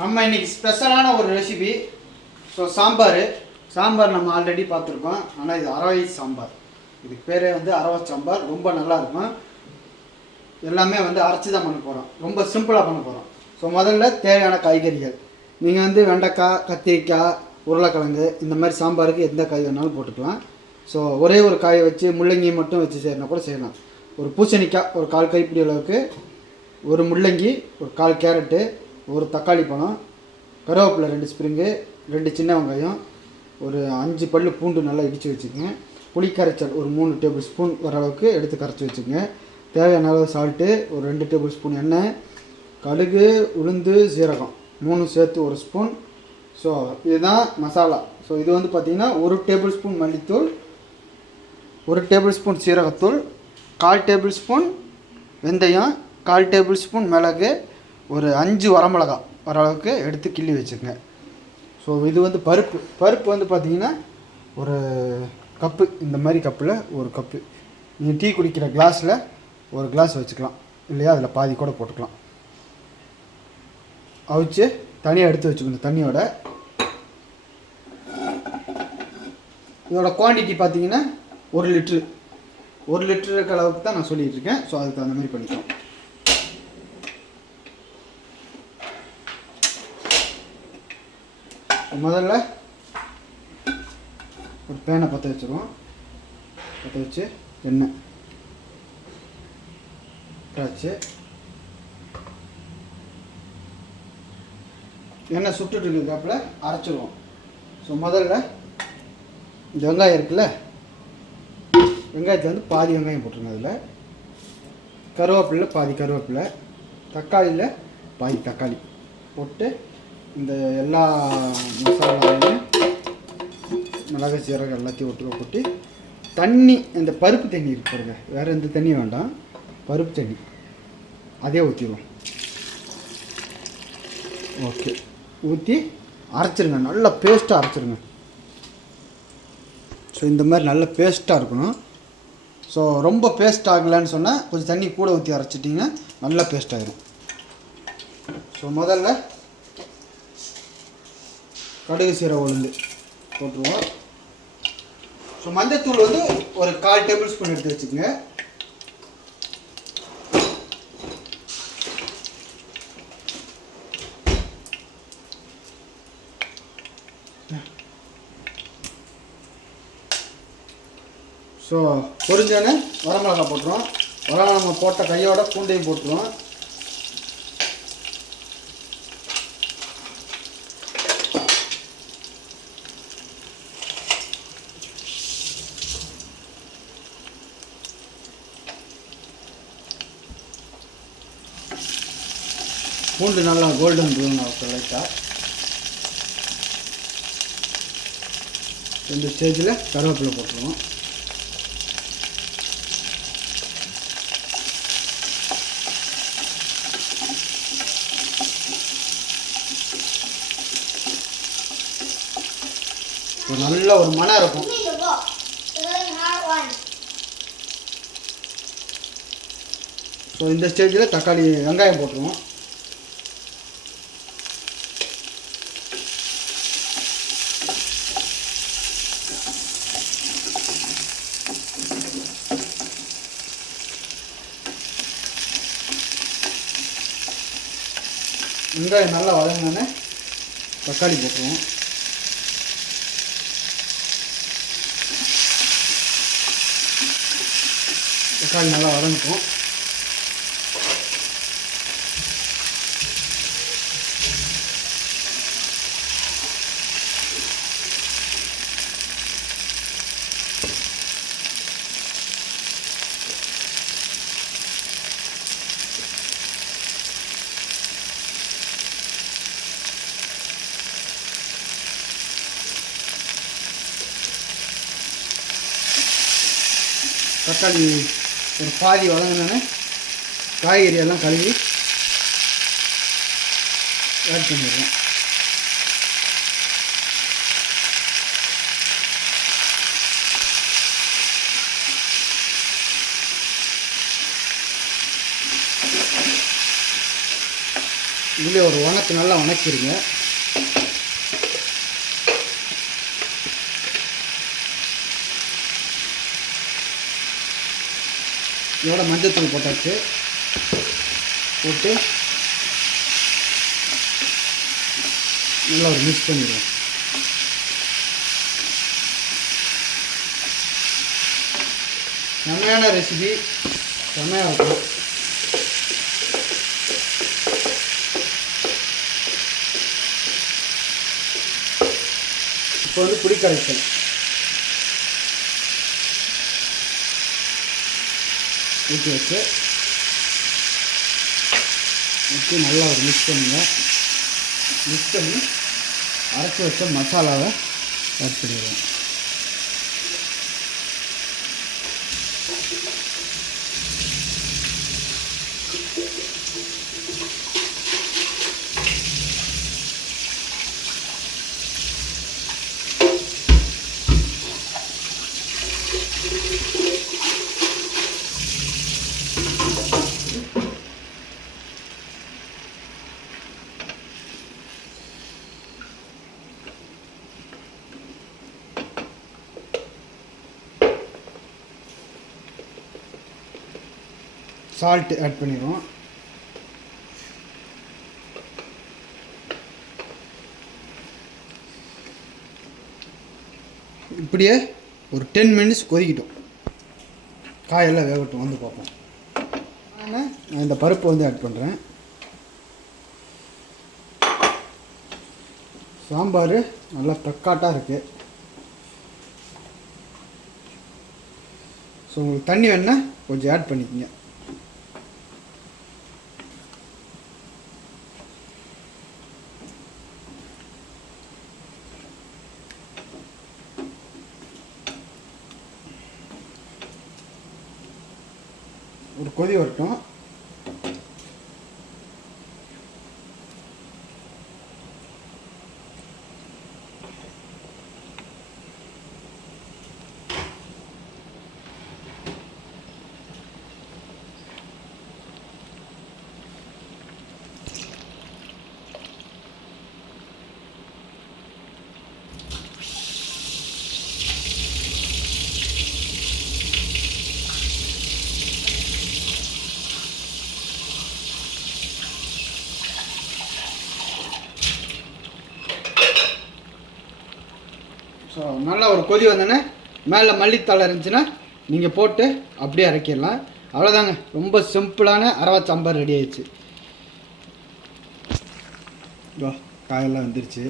நம்ம இன்னைக்கு ஸ்பெஷலான ஒரு ரெசிபி. ஸோ சாம்பார் நம்ம ஆல்ரெடி பார்த்துருக்கோம். ஆனால் இது அரவை சாம்பார். இதுக்கு பேரே வந்து அரவை சாம்பார். ரொம்ப நல்லாயிருக்கும். எல்லாமே வந்து அரைச்சி தான் பண்ண போகிறோம். ரொம்ப சிம்பிளாக பண்ண போகிறோம். ஸோ முதல்ல தேவையான காய்கறிகள் நீங்கள் வந்து வெண்டைக்காய், கத்திரிக்காய், உருளைக்கிழங்கு இந்த மாதிரி சாம்பாருக்கு எந்த காய் வேணாலும் போட்டுக்கலாம். ஸோ ஒரே ஒரு காயை வச்சு முள்ளங்கி மட்டும் வச்சு செய்யணும் கூட செய்யலாம். ஒரு பூசணிக்காய் ஒரு 1/4 கைப்பிடி அளவுக்கு, ஒரு முள்ளங்கி, ஒரு 1/4 கேரட்டு, ஒரு தக்காளி பழம், கருவேப்பிலை 2 ஸ்ப்ரிங்கு, 2 சின்ன வெங்காயம், ஒரு 5 பல் பூண்டு நல்லா இடித்து வச்சுக்கோங்க. புளிக்கரைச்சல் ஒரு 3 டேபிள் ஸ்பூன் வர அளவுக்கு எடுத்து கரைச்சி வச்சுக்கோங்க. தேவையான அளவு சால்ட்டு, ஒரு 2 டேபிள் ஸ்பூன் எண்ணெய், கடுகு, உளுந்து, சீரகம் 3 சேர்த்து 1 ஸ்பூன். ஸோ இதுதான் மசாலா. ஸோ இது வந்து பார்த்திங்கன்னா 1 டேபிள் ஸ்பூன் மல்லித்தூள், 1 டேபிள் ஸ்பூன் சீரகத்தூள், 1/4 டேபிள் ஸ்பூன் வெந்தயம், 1/4 டேபிள் ஸ்பூன் மிளகு, ஒரு 5 வரமிளகா வர அளவுக்கு எடுத்து கிள்ளி வச்சுக்கோங்க. ஸோ இது வந்து பருப்பு வந்து பார்த்திங்கன்னா ஒரு கப்பு, இந்த மாதிரி கப்பில் ஒரு கப்பு. நீங்கள் டீ குடிக்கிற கிளாஸில் ஒரு கிளாஸ் வச்சுக்கலாம், இல்லையா அதில் பாதி கூட போட்டுக்கலாம். அவிச்சு தனியாக எடுத்து வச்சுக்கணும் தண்ணியோட. இதோட குவான்டிட்டி பார்த்தீங்கன்னா 1 லிட்டருக்கு அளவுக்கு தான் நான் சொல்லிகிட்டு இருக்கேன். ஸோ அதுக்கு தகுந்த மாதிரி பண்ணிக்கலாம். முதல்ல ஒரு பேனை பற்ற வச்சுருவோம். பற்ற வச்சு எண்ணெய் காய்ச்சி எண்ணெய் சுட்டுட்டு இருக்கிறாப்புல அரைச்சிடுவோம். ஸோ முதல்ல இந்த வெங்காயம் இருக்குல்ல, வெங்காயத்தில் வந்து பாதி வெங்காயம் போட்டுருங்க. அதில் கருவேப்பிலையில் பாதி கருவேப்பிலை, தக்காளியில் பாதி தக்காளி போட்டு இந்த எல்லா மசாலாவையும் மிளகு, சீரகம் எல்லாத்தையும் ஒட்டுக்க போட்டு தண்ணி, இந்த பருப்பு தண்ணி இருக்கு பாருங்க, வேறு எந்த தண்ணி வேண்டாம், பருப்பு தண்ணி அதே ஊற்றிடுவோம். ஓகே, ஊற்றி அரைச்சிருங்க. நல்லா பேஸ்ட்டாக அரைச்சிருங்க. ஸோ இந்த மாதிரி நல்ல பேஸ்ட்டாக இருக்கணும். ஸோ ரொம்ப பேஸ்ட் ஆகலைன்னு சொன்னால் கொஞ்சம் தண்ணி கூட ஊற்றி அரைச்சிட்டிங்கன்னா நல்லா பேஸ்ட் ஆகிடும். ஸோ முதல்ல கடுகு, சீரகம், உளுந்து போட்டுருவோம். ஸோ மஞ்சத்தூள் வந்து ஒரு 1/4 டேபிள் ஸ்பூன் எடுத்து வச்சுக்கோங்க. ஸோ பொரிஞ்சோன்னு வரமிளகா போட்டுருவோம். நம்ம போட்ட கையோட பூண்டையும் போட்டுருவோம். பூண்டு நல்லா கோல்டன் ப்ரௌன் ஆகும் லைட்டாக. இந்த ஸ்டேஜில் கருவேப்பிலை போட்டுருவோம். நல்ல ஒரு மனம் இருக்கும். ஸோ இந்த ஸ்டேஜில் தக்காளி, வெங்காயம் போட்டுருவோம். வெங்காயம் நல்லா வதங்கினோன்னே தக்காளி போட்டுருவோம். தக்காளி நல்லா வதங்கிக்கும். தக்காளி ஒரு பாதி வதங்கினோன்னே காய்கறி எல்லாம் கழுவி ஆட் பண்ணிடுறோம். இதுலேயே ஒரு நல்லா வணக்கிடுங்க. இதோட மஞ்சத்தூள் போட்டாச்சு. போட்டு நல்லா ஒரு மிக்ஸ் பண்ணிடுவோம். செம்மையான ரெசிபி, செம்மையாக இருக்கும். இப்போ வந்து புளி கரைசல் ஊற்றி வச்சு நல்லா ஒரு மிக்ஸ் பண்ணுங்க. மிக்ஸ் பண்ணி அரைச்சி வச்ச மசாலாவை ஆட் பண்ணிடுவோம். சால்ட் ஆட் பண்ணிடுவோம். இப்படியே ஒரு 10 மினிட்ஸ் கொதிக்கிட்டோம். காயெல்லாம் வேகட்டும், வந்து பார்ப்போம். நான் இந்த பருப்பு வந்து ஆட் பண்ணுறேன். சாம்பார் நல்லா தக்காட்டாக இருக்குது. ஸோ உங்களுக்கு தண்ணி வேணுன்னா கொஞ்சம் ஆட் பண்ணிக்கோங்க. ஒரு கொதி வரட்டும். ஸோ நல்லா ஒரு கொதி வந்தோடனே மேலே மல்லித்தழை இருந்துச்சுன்னா நீங்கள் போட்டு அப்படியே அரைக்கிடலாம். அவ்வளோதாங்க, ரொம்ப சிம்பிளான அரவா சாம்பார் ரெடி ஆயிடுச்சு. காயெல்லாம் வந்துருச்சு.